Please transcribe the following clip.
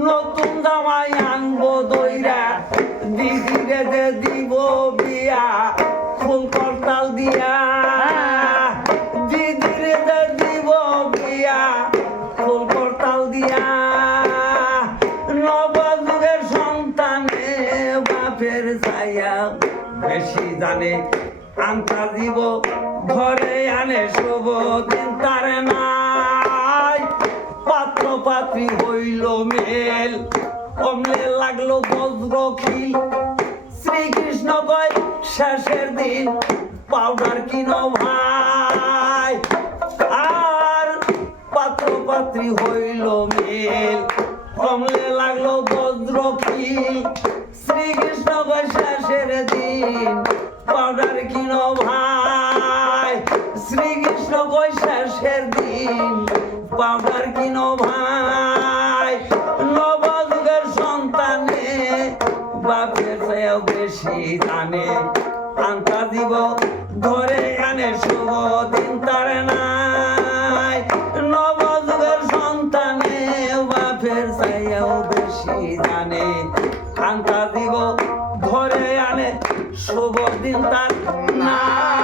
নতুন জামাই আনবো দইরা দিদিরে দে দিব বিয়া ফুল করতাল দিয়া দিদিরে দে দিব বিয়া ফুল করতাল দিয়া নবযুগের সন্তানে বাপের ছায়া বেশি জানে আন্তা দিব ঘরে আনে শুভ দিন তার নাই পাত্র পাত্রী হইল মেল কমলে লাগলো বজ্রখিল শ্রীকৃষ্ণ কয় শেষের দিন পাউডার কিনো ভাই আর পাত্র পাত্রী হইল মেল কমলে লাগলো বজ্রখিল শ্রীকৃষ্ণ কয় শেষের দিন পাউডার কিনো ভাই শ্রীকৃষ্ণ কয় শেষের দিন পাউডার কিনো ভাই নবযুগের সন্তানে বাপের চেয়েও বেশি জানে আন্তা দিব ধরে আনে শুভ দিন তার নাই নবযুগের সন্তানে বাপের চেয়েও বেশি জানে আন্তা দিব ধরে আনে শুভ দিন তার নাই।